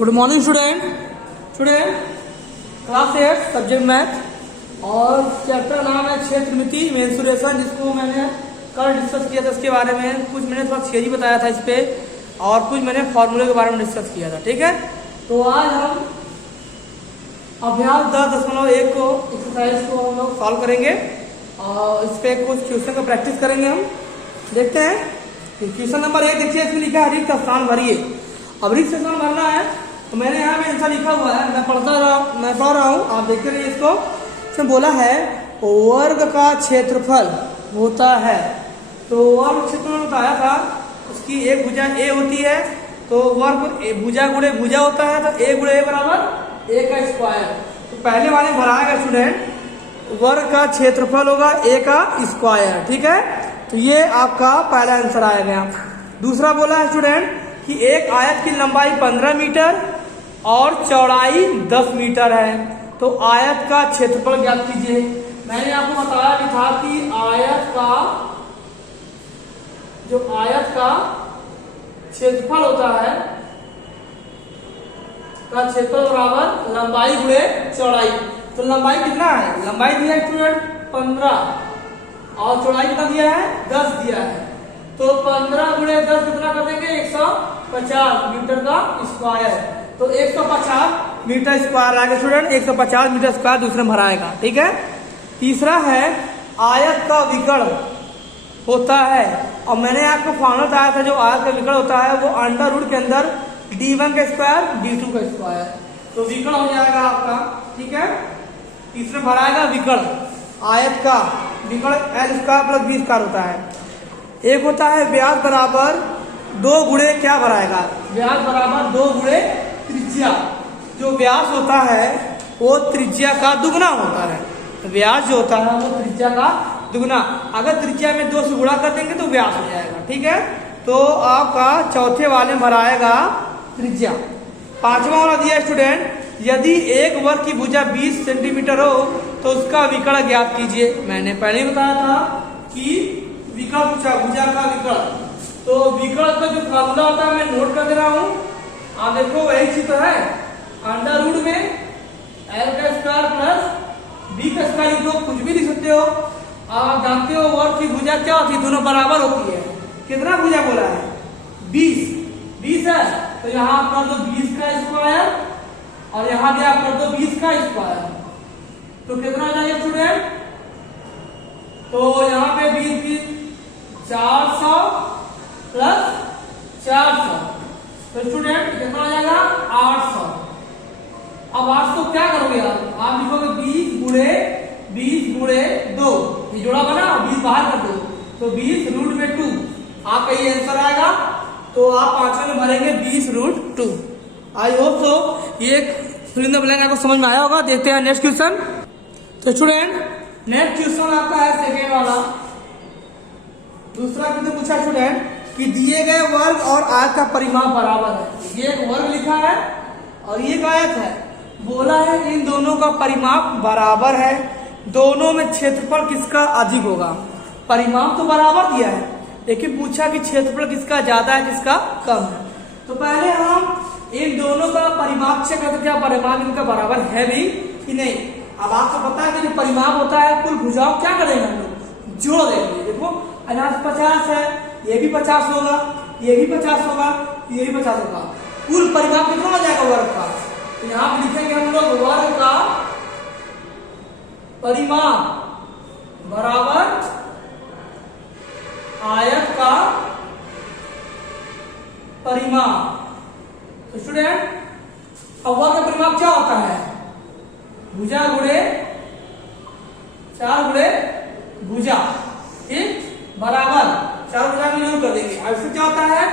Good morning student class 8 subject math और chapter नाम है क्षेत्रमिति मेंसुरेशन, जिसको मैंने कल डिस्कस किया था। इसके बारे में कुछ मैंने थोड़ा थियरी बताया था इस पे और कुछ मैंने फॉर्मूले के बारे में डिस्कस किया था। ठीक है, तो आज हम अभ्यास 10.1 को एक्सरसाइज को हम लोग सॉल्व करेंगे और इस पे कुछ क्वेश्चन का प्रैक्टिस करेंगे। हम देखते हैं क्वेश्चन नंबर 1। देखिए इसमें लिखा है रिक्त स्थान भरिए। अब रिक्त स्थान भरना है तो मैंने यहाँ पे आंसर लिखा हुआ है, मैं पढ़ रहा हूँ, आप देखते रहिए इसको। इसमें बोला है वर्ग का क्षेत्रफल होता है, तो वर्ग क्षेत्रफल बताया था उसकी एक भुजा ए होती है, तो वर्ग भुजा गुणे भुजा होता है, तो ए गुणे ए बराबर ए का स्क्वायर। तो पहले वाले भराएगा स्टूडेंट, वर्ग का क्षेत्रफल होगा ए का स्क्वायर। ठीक है, तो ये आपका पहला आंसर आएगा। दूसरा बोला है स्टूडेंट कि एक आयत की लंबाई 15 मीटर और चौड़ाई 10 मीटर है, तो आयत का क्षेत्रफल ज्ञात कीजिए। मैंने आपको बताया भी था कि आयत का क्षेत्रफल होता है का क्षेत्रफल बराबर लंबाई गुणे चौड़ाई। तो लंबाई कितना है, लंबाई दिया है स्टूडेंट 15 और चौड़ाई कितना दिया है 10 दिया है, तो 15 गुणे 10 कितना कर देंगे 150 मीटर का स्क्वायर। तो 150 मीटर स्क्वायर आएगा स्टूडेंट, 150 मीटर स्क्वायर दूसरे में भराएगा। ठीक है, तीसरा है आयत का विकर्ण होता है, और मैंने आपको फॉर्मूला बताया था जो आयत का विकर्ण होता है वो अंडर रूट के अंदर d1 का स्क्वायर d2 का स्क्वायर, तो विकर्ण हो जाएगा आपका। ठीक है, तीसरे भराएगा विकर्ण, आयत का विकर्ण l square plus b square होता है। एक होता है व्यास बराबर 2 गुणे क्या भराएगा, व्यास बराबर 2 गुणे त्रिज्या। जो व्यास होता है वो त्रिज्या का दुगना होता है, व्यास जो होता है वो त्रिज्या का दुगना। अगर त्रिज्या में 2 से गुणा कर देंगे तो व्यास हो जाएगा। ठीक है, तो आपका चौथे वाले में भराएगा त्रिज्या। पांचवा वाला दिया स्टूडेंट, यदि एक वर्ग की भुजा 20 सेंटीमीटर हो तो उसका विकर्ण ज्ञात कीजिए। मैंने पहले ही बताया था कि विकर्ण पूछा, भुजा का विकर्ण, तो विकर्ण का जो फॉर्मूला होता है मैं नोट कर दे रहा हूँ। आप देखो वही चित्र है, अंडर रूट में एल का स्क्वायर प्लस बी का स्क्वायर, तो कुछ भी लिख सकते हो। आप जानते हो वर्ग की भुजा क्या होती है, दोनों बराबर होती है। कितना भुजा बोला है 20 है, तो यहाँ कर दो 20 का स्क्वायर और यहाँ भी आप कर दो 20 का स्क्वायर, तो कितना आ जाएगा स्टूडेंट, तो यहाँ पे 20 400 प्लस 400, तो स्टूडेंट कितना आ जाएगा 800। अब 800 क्या करोगे यार, आप लिखोगे 20 गुणे 2, ये जोड़ा बना 20 बाहर कर दो, तो 20 रूट में 2 आपका ये आंसर आएगा। तो आप पांचवें में भरेंगे 20 रूट 2। आई होप सो ये फिल इन द ब्लैंक आपको समझ में आया होगा। देखते हैं नेक्स्ट क्वेश्चन। तो स्टूडेंट नेक्स्ट क्वेश्चन आपका है सेकेंड वाला। दूसरा क्वेश्चन पूछा स्टूडेंट कि दिए गए वर्ग और आयत का परिमाप बराबर है। ये एक वर्ग लिखा है और ये एक आयत है, बोला है इन दोनों का परिमाप बराबर है, दोनों में क्षेत्रफल किसका अधिक होगा। परिमाप तो बराबर दिया है लेकिन पूछा कि क्षेत्रफल किसका ज्यादा है किसका कम है। तो पहले हम इन दोनों का परिमाप चेक करते क्या परिमाप इनका बराबर है भी कि नहीं। अब आपको पता है कि जो परिमाप होता है कुल भुजाओं क्या करेंगे हम लोग जोड़ देंगे। देखो 50 है, ये भी 50 होगा, ये भी 50 होगा, ये भी 50 होगा, कुल परिमाप कितना हो जाएगा वर्ग का। तो यहाँ पे लिखेंगे हम लोग वर्ग का परिमाप बराबर आयत का परिमाप। तो स्टूडेंट अब वर्ग का परिमाप क्या होता है, भुजा गुणे 4 गुणे भुजा, ठीक, बराबर 4 भुजा में यूज कर देंगे। अब इससे क्या होता है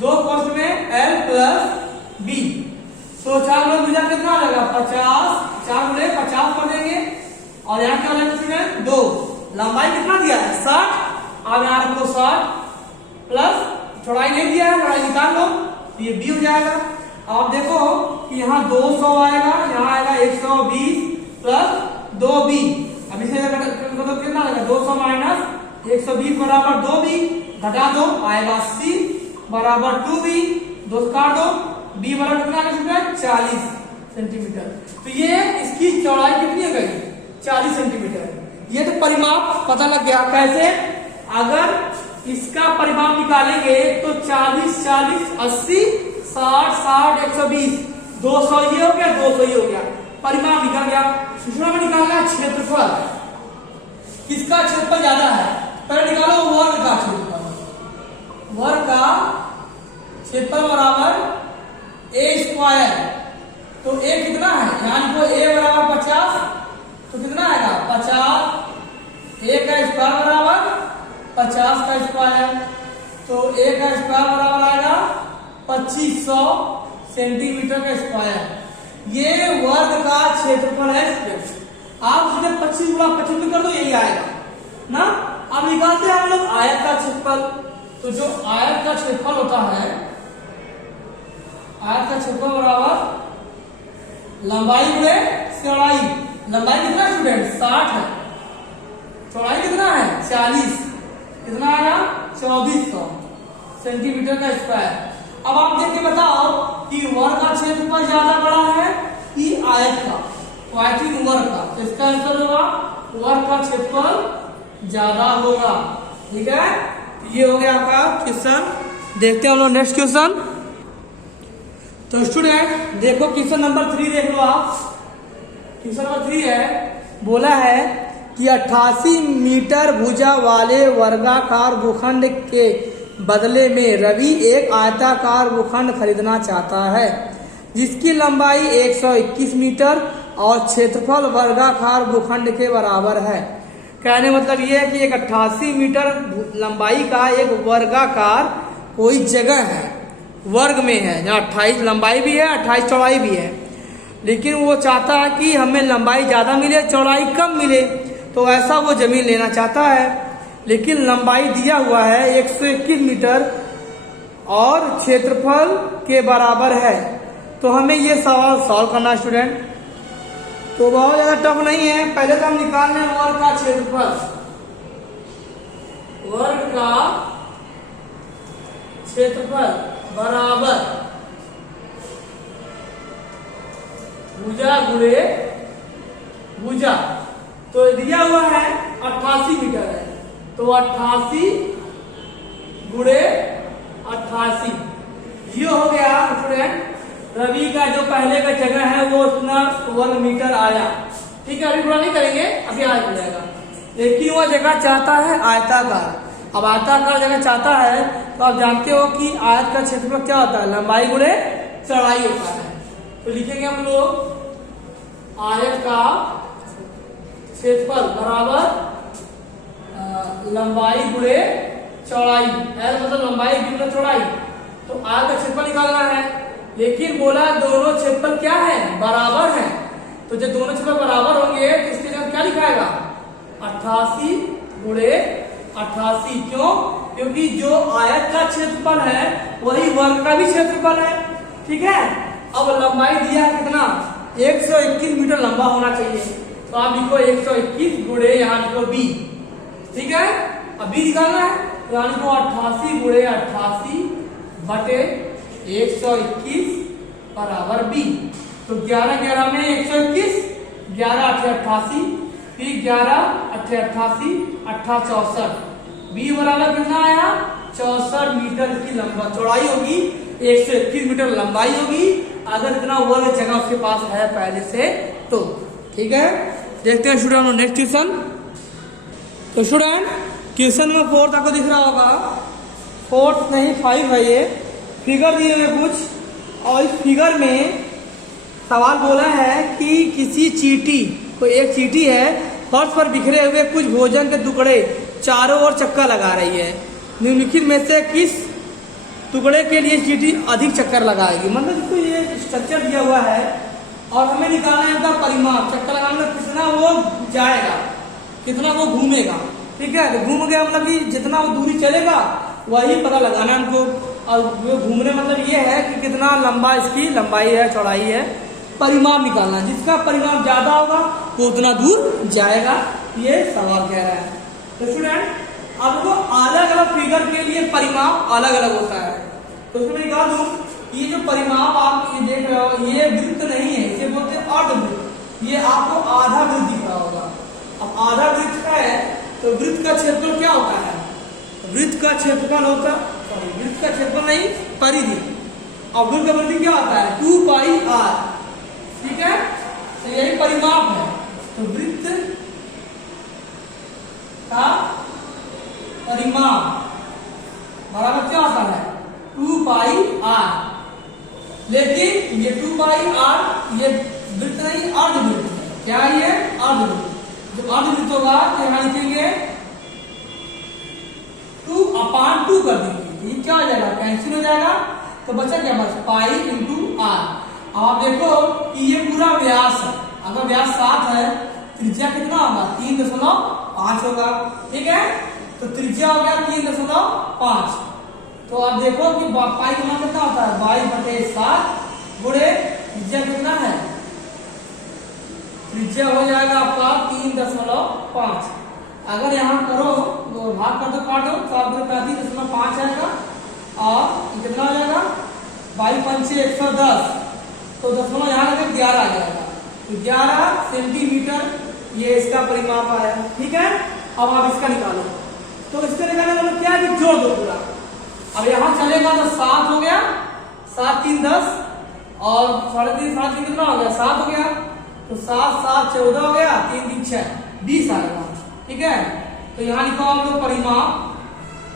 2 कॉस्ट में l प्लस b, तो 4 गुणे भुजा कितना आ जाएगा 50, 4 गुणे 50 कर देंगे और यहाँ क्या हो जाएगा स्टूडेंट 2। लंबाई कितना दिया है 60, अब यहाँ रखो 60 प्लस चौड़ाई नहीं दिया है, चौड़ाई निकाल लो, तो ये b हो जाएगा। आप देखो कि यहाँ 200 आएगा, यहाँ आएगा 120 प्लस 2b। अब इसे कितना आएगा 200 माइनस 120 बराबर 2b, घटा दो आएगा 80 बराबर 2b, 2 काट दो, b बराबर कितना आ गया 40 सेंटीमीटर। तो ये इसकी चौड़ाई कितनी हो गई? 40 सेंटीमीटर। ये तो परिमाप पता लग गया। कैसे? अगर इसका परिमाप निकालेंगे तो 40 40 80 60 60 120 200 ये हो गया, 200 ये हो गया, परिमाप निकल गया। दूसरा में निकालना है क्षेत्रफल। किसका क्षेत्रफल ज्यादा है? पहले निकालो वर्ग का क्षेत्रफल। वर्ग का क्षेत्रफल बराबर ए स्क्वायर। तो ए कितना है? यानी को ए बराबर 50, तो कितना आएगा? 50। ए का स्क्वायर बराबर 50 का स्क्वायर, तो ए का स्क्वायर बराबर आएगा 2500 सेंटीमीटर का स्क्वायर। ये वर्ग का क्षेत्रफल है। आप सीधे 25 गुणा 25 में कर दो, यही आएगा ना। अब निकालते हैं हम लोग आयत का क्षेत्रफल। तो जो आयत का क्षेत्रफल होता है, आयत का क्षेत्रफल बराबर लंबाई गुणे चौड़ाई। लंबाई कितना स्टूडेंट? 60 है। चौड़ाई कितना है? 40। कितना आया? 2400 सेंटीमीटर का स्क्वायर। अब आप देख के बताओ कि वर्ग का क्षेत्रफल ज्यादा बड़ा है कि आयत का? क्वाड्रेटिक वर्ग का। तो इसका आंसर होगा वर्ग का क्षेत्रफल ज्यादा होगा। ठीक है, ये हो गया आपका क्वेश्चन। देखते हैं हम लोग नेक्स्ट क्वेश्चन। तो स्टूडेंट देखो क्वेश्चन नंबर 3 देख लो आप। क्वेश्चन नंबर 3 है, बोला है कि 88 मीटर भुजा वाले वर्गाकार भूखंड के बदले में रवि एक आयताकार भूखंड खरीदना चाहता है जिसकी लंबाई 121 मीटर और क्षेत्रफल वर्गाकार भूखंड के बराबर है। कहने मतलब ये है कि एक 88 मीटर लंबाई का एक वर्गाकार कोई जगह है, वर्ग में है, जहाँ 28 लंबाई भी है 28 चौड़ाई भी है, लेकिन वो चाहता है कि हमें लंबाई ज्यादा मिले चौड़ाई कम मिले। तो ऐसा वो जमीन लेना चाहता है, लेकिन लंबाई दिया हुआ है 121 मीटर और क्षेत्रफल के बराबर है। तो हमें ये सवाल सॉल्व करना है स्टूडेंट। तो बहुत ज्यादा टफ नहीं है। पहले तो हम निकाल लें वर्ग का क्षेत्रफल। वर्ग का क्षेत्रफल बराबर भुजा गुणे भुजा। तो दिया हुआ है 88 मीटर है, तो 88 गुणे 88 ये हो गया स्टूडेंट। रवि का जो पहले का जगह है वो उतना वर्ग मीटर आया। ठीक है, अभी पूरा नहीं करेंगे, अभी आगे हो जाएगा। लेकिन वो जगह चाहता है आयताकार। अब आयताकार जगह चाहता है तो आप जानते हो कि आयत का क्षेत्रफल क्या होता है? लंबाई गुणे चौड़ाई होता है। तो लिखेंगे हम लोग आयत का क्षेत्रफल बराबर लंबाई गुणे चौड़ाई। एल मतलब लंबाई गुणे चौड़ाई। तो आयत का क्षेत्रफल निकालना है, लेकिन बोला दोनों क्षेत्रफल क्या है? बराबर है। तो जब दोनों क्षेत्रफल बराबर होंगे तो इसके जगह क्या लिखाएगा? 88 गुणे 88। क्यों? क्योंकि जो आयत का क्षेत्रफल है वही वर्ग का भी क्षेत्रफल है। ठीक है, अब लंबाई दिया है कितना? 121 मीटर लंबा होना चाहिए। तो आप लिखो 121 गुणे यहाँ लिखो b। ठीक है, अब b निकालना है, तो यहाँ लिखो 88 गुणे 88 बटे 121 बराबर b। तो 11 11 में 121, 11 8 88, फिर 11 8 88, 8 64। b बराबर कितना आया? 64 मीटर की लंबा चौड़ाई होगी, 121 मीटर लंबाई होगी, अगर इतना वर्ग जगह उसके पास है पहले से तो। ठीक है, देखते हैं स्टूडेंट नेक्स्ट क्वेश्चन। तो स्टूडेंट क्वेश्चन में 4 आपको दिख रहा होगा, 4 नहीं 5 है। ये फिगर दिए हुए कुछ, और इस फिगर में सवाल बोला है कि किसी चींटी, कोई एक चींटी है, फर्श पर बिखरे हुए कुछ भोजन के टुकड़े चारों ओर चक्कर लगा रही है। निम्नलिखित में से किस टुकड़े के लिए चींटी अधिक चक्कर लगाएगी? मतलब इसको ये स्ट्रक्चर दिया हुआ है और हमें निकालना है इसका परिमाप। चक्कर लगाने में कितना वो जाएगा, कितना वो घूमेगा। ठीक है, तो घूम गया मतलब कि जितना वो दूरी चलेगा वही पता लगाना है हमको। और वो घूमने मतलब ये है कि कितना लंबा इसकी लंबाई है चौड़ाई है, परिमाप निकालना। जिसका परिमाप ज्यादा होगा वो उतना दूर जाएगा, ये सवाल कह रहा है। तो स्टूडेंट आपको अलग अलग फिगर के लिए परिमाप अलग अलग होता है। तो इसमें निकाल दूं, ये जो परिमाप आप ये देख रहे हो, ये वृत्त नहीं है, इसे बोलते हैं अर्धवृत्त। ये आपको आधा वृत्त दिख रहा होगा। अब आधा वृत्त है तो वृत्त का क्षेत्रफल क्या होता है? वृत्त का क्षेत्रफल होता, सॉरी वृत्त का क्षेत्रफल नहीं, परिधि। अब वृत्त का परिधि क्या होता है? 2 पाई r, ठीक है। तो यही परिमाप है। तो वृत्त का परिमाप बराबर क्या होता है? 2 पाई r। लेकिन ये 2 पाई r ये वृत्त नहीं, अर्धवृत्त है। क्या ये? अर्धवृत्त। जो अर्धवृत्त होगा तो यहां लिखेंगे 2/2 कर देंगे। ये क्या हो जाएगा? कैंसिल हो जाएगा। तो बचा क्या? बस पाई इंटू r। आप देखो कि ये पूरा व्यास है। अगर व्यास 7 है, त्रिज्या कितना होगा? 3.5 होगा, ठीक है। तो त्रिज्या हो गया 3.5। तो आप देखो कि पाई का मान कितना होता है? 22/7 गुणे त्रिज्या कितना है? त्रिज्या हो जाएगा आपका 3.5। अगर यहाँ करो तो भाग कर दो, काटो तो आपको 35.5 आएगा और कितना हो जाएगा? 22×5 = 110। तो दशमलव यहाँ लगे 11 आ जाएगा। तो 11 सेंटीमीटर ये इसका परिमाप आया, ठीक है। अब आप इसका निकालो। तो इसका निकालने का मतलब क्या है कि जोड़ दो पूरा। अब यहाँ चलेगा तो 7 हो गया, 7 3 10 और 3.5 7 कितना हो गया? 7 हो गया। तो 7 7 14 हो गया, 3 3 6 20 आएगा, ठीक है। तो यहाँ लिखो आप लोग परिमाप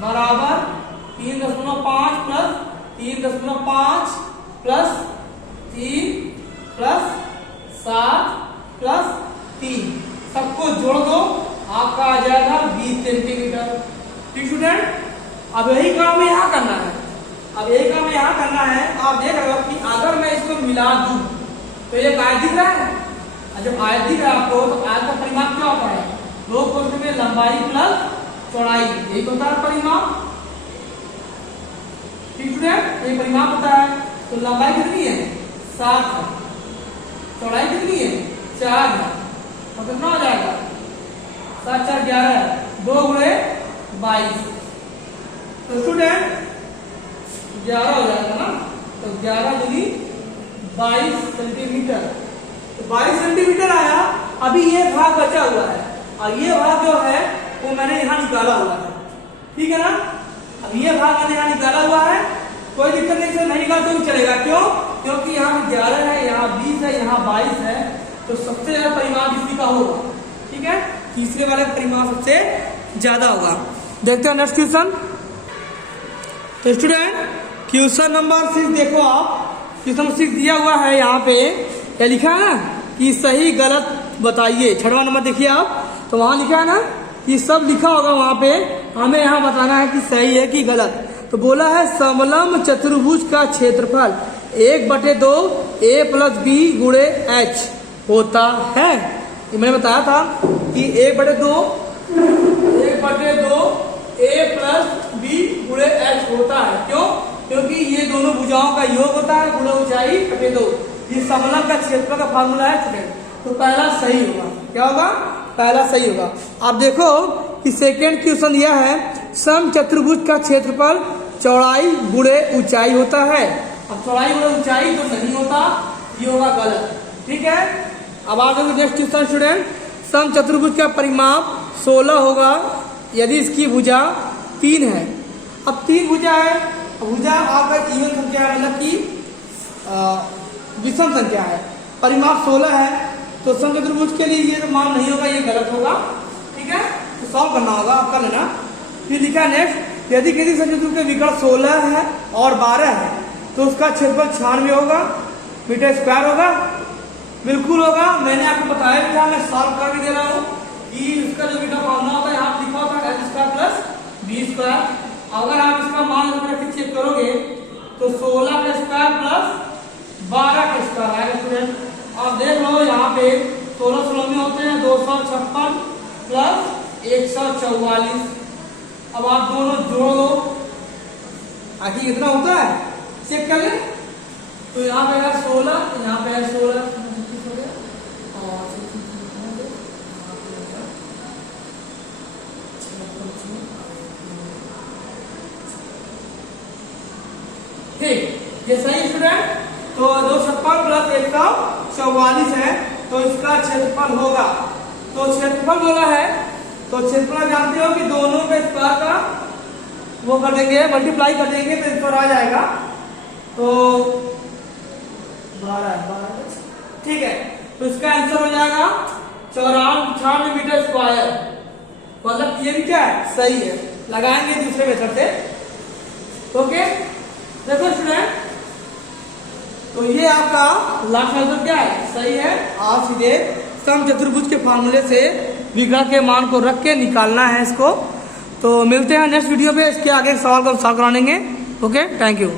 बराबर 3.5 प्लस 3.5 प्लस 3 प्लस 7 प्लस 3 सबको जोड़ दो, आपका आ जाएगा 20 सेंटीमीटर, ठीक स्टूडेंट। अब यही काम यहाँ करना है। अब यही काम यहाँ करना है। आप देख रहे हो कि अगर मैं इसको मिला दूं तो ये आयत दिख रहा है। जब आयत दिख रहा है आपको तो आयत का परिमाप क्या होता है? दो कोण में लंबाई प्लस चौड़ाई, यही होता है परिमाप, ठीक स्टूडेंट। ये परिमाप होता है। तो लंबाई कितनी है? 7 है। चौड़ाई कितनी है? 4 है। तो कितना हो जाएगा? 7 4 11, 2 गुणे 22। तो स्टूडेंट 11 हो जाएगा ना। तो 11 दूनी 22 सेंटीमीटर। तो 22 सेंटीमीटर आया। अभी ये भाग बचा हुआ है और ये भाग जो है वो मैंने यहाँ निकाला हुआ है, ठीक है ना। अब ये भाग मैंने यहाँ निकाला हुआ है, कोई दिक्कत नहीं, नहीं निकाल तो भी चलेगा। क्यों? क्योंकि यहाँ 11 है, यहाँ 20 है, यहाँ 22 है। तो सबसे ज्यादा परिमाप इसी का होगा, ठीक है। तीसरे वाले का परिमाप सबसे ज्यादा होगा। देखते हैं नेक्स्ट क्वेश्चन। तो स्टूडेंट क्वेश्चन नंबर 6 देखो आप। क्वेश्चन नंबर 6 दिया हुआ है यहाँ पे, क्या लिखा है ना कि सही गलत बताइए। 6वां नंबर देखिए आप। तो वहां लिखा है ना कि सब लिखा होगा वहां पे, हमें यहाँ बताना है कि सही है कि गलत। तो बोला है समलंब चतुर्भुज का क्षेत्रफल 1/2 a + b गुणे h होता है। ये मैंने बताया था कि 1/2 a + b गुणे h होता है। क्यों? क्योंकि ये दोनों भुजाओं का योग होता है, गुणे ऊंचाई बटे 2। ये समलंब का क्षेत्रफल का फार्मूला है स्टूडेंट। तो पहला सही होगा। क्या होगा? पहला सही होगा। आप देखो कि सेकेंड क्वेश्चन दिया है समचतुर्भुज का क्षेत्रफल चौड़ाई गुणे ऊंचाई होता है। अब चौड़ाई गुणे ऊंचाई तो नहीं होता, ये होगा गलत, ठीक है। अब आ जाओगे नेक्स्ट क्वेश्चन स्टूडेंट। समचतुर्भुज का परिमाप 16 होगा यदि इसकी भुजा 3 है। अब 3 भुजा है, भुजा आपका इवन संख्या है, मतलब कि विषम संख्या है, परिमाप 16 है। तो समचतुर्भुज के लिए ये मान नहीं होगा, ये गलत होगा, ठीक है। तो सॉल्व करना होगा, आप कर लेना। फिर लिखा नेक्स्ट, यदि किसी समचतुर्भुज के विकर्ण 16 है और 12 है तो उसका क्षेत्रफल 96 होगा, मीटर स्क्वायर होगा। बिल्कुल होगा, मैंने आपको बताया भी था, मैं सॉल्व कर भी दे रहा हूँ कि उसका जो बीटा फॉर्मूला होता है यहाँ लिखा होता है h² + b²। अगर आप इसका मान फिर चेक करोगे तो 16 का स्क्वायर प्लस 12 का स्क्वायर आएगा स्टूडेंट। आप देख लो यहाँ पे 16 16 में होते हैं 256 प्लस 144। अब आप दोनों जोड़ दो, आखिर कितना होता है चेक कर ले। तो यहाँ पे है 16, यहाँ पे है 16 और ठीक, ये सही स्टूडेंट। तो 256 प्लस 144 है, तो इसका क्षेत्रफल होगा। तो क्षेत्रफल बोला है, तो क्षेत्रफल जानते हो कि दोनों के स्क्वायर का वो कर देंगे, मल्टीप्लाई कर देंगे तो इस पर आ जाएगा। तो 12 ठीक है, तो इसका आंसर हो जाएगा 94 मीटर स्क्वायर। मतलब ये भी क्या है, सही है। लगाएंगे दूसरे मेथड से। ओके, देखो स्टूडेंट, तो ये आपका लास्ट आंसर क्या है, सही है। आप सीधे समचतुर्भुज के फॉर्मूले से विकर्ण के मान को रख के निकालना है इसको। तो मिलते हैं नेक्स्ट वीडियो पे, इसके आगे सवाल को सॉल्व कराएंगे। Okay, thank you.